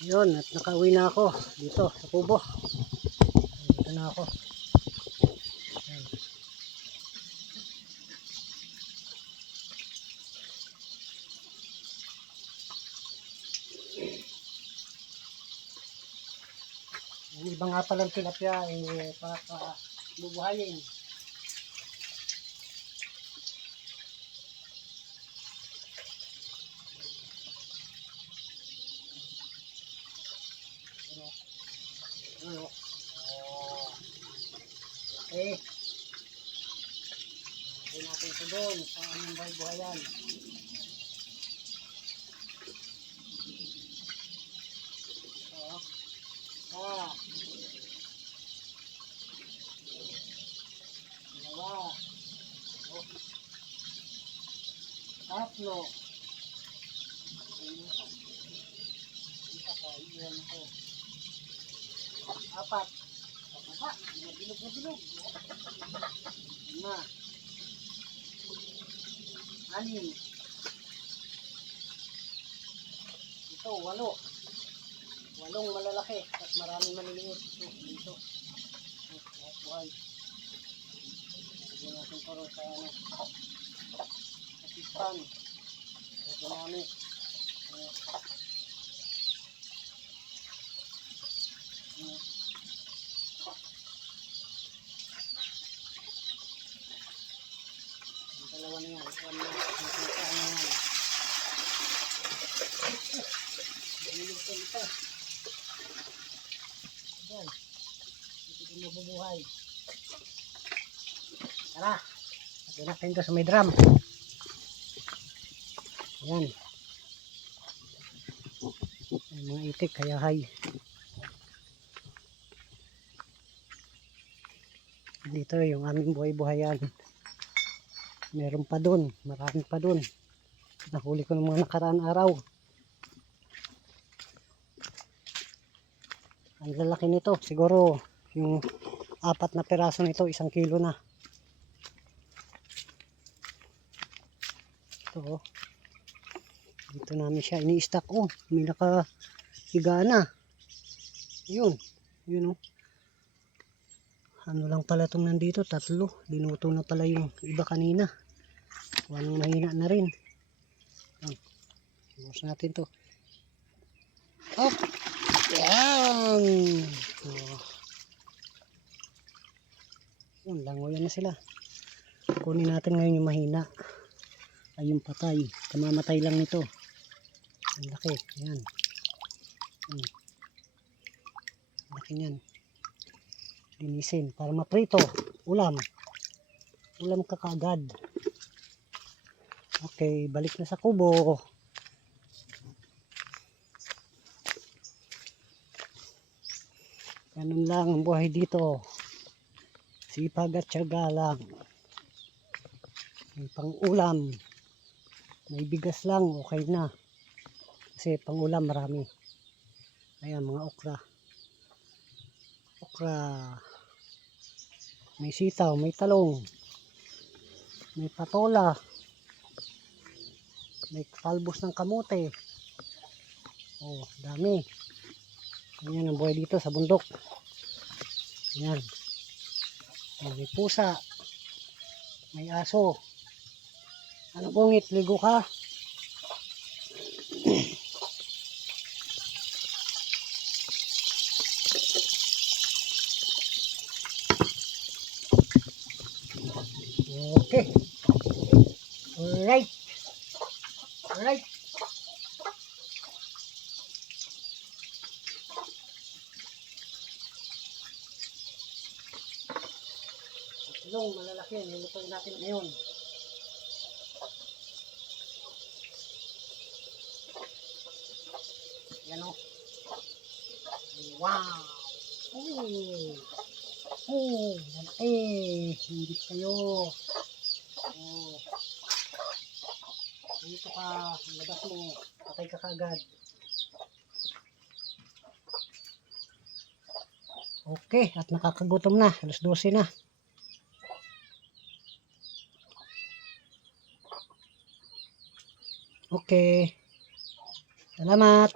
Yun, at nakauwi na ako dito sa kubo. Dito na ako. Yan. Yung iba nga palang tilapia para bubuhayin. Ano? Oh. Okay. Lagyan natin ito doon sa aming buhay-buhayan. Ah. Dalawa. Oh. Tatlo. Isa pa, iyan ko. Apat. Baba, bilog na bilog. Lima. Anim. Ito, walo. Walong malalaki at maraming maliliit. Ito, dito. Buhay. Lagyan natin ito sa pispan. Lagyan namin. Dalawa na yan. One na. Ano yan. Bilog ko ito. Yan. Ito yung mabubuhay. Tara. Lagyan natin ito sa may drum. Yan. Yung mga itik kaya hay. Dito yung aming buhay-buhayan. Meron pa dun. Marami pa dun. Nahuli ko ng mga nakaraan araw. Ang lalaki nito. Siguro yung 4 na piraso nito 1 kilo na. Ito oh. Dito namin siya ini-stack. Oh, may nakahiga na. Yun. Yun oh. Ano lang pala itong nandito, 3. Binuto na pala yung iba kanina. Walang mahina na rin. Bukas natin to. Oh! Yan! Oh. Yun, langoyan na sila. Kunin natin ngayon yung mahina. Ay yung patay. Kamamatay lang nito. Ang laki. Yan. Laki yan. Linisin para maprito. Ulam ka kaagad. Okay, balik na sa kubo. Ganun lang ang buhay dito. Sipag at tiyaga lang. May pang ulam. May bigas lang, okay na. Kasi pang ulam marami. Ayan, mga okra. May sitaw, may talong, may patola, may kalbos ng kamote. Oh, dami. Ayan ang buhay dito sa bundok. Ayan. May pusa, may aso. Ano bungit, ligo ka? Okay. Alright. Alright. Tatlong malalaki. Nilutoy natin ngayon. Yan o. Wow. Malaki. Hindi kayo. Oh. Dito ka, labas mo, patay ka kagad. Okay, at nakakagutom na, alas 12 na. Okay, salamat.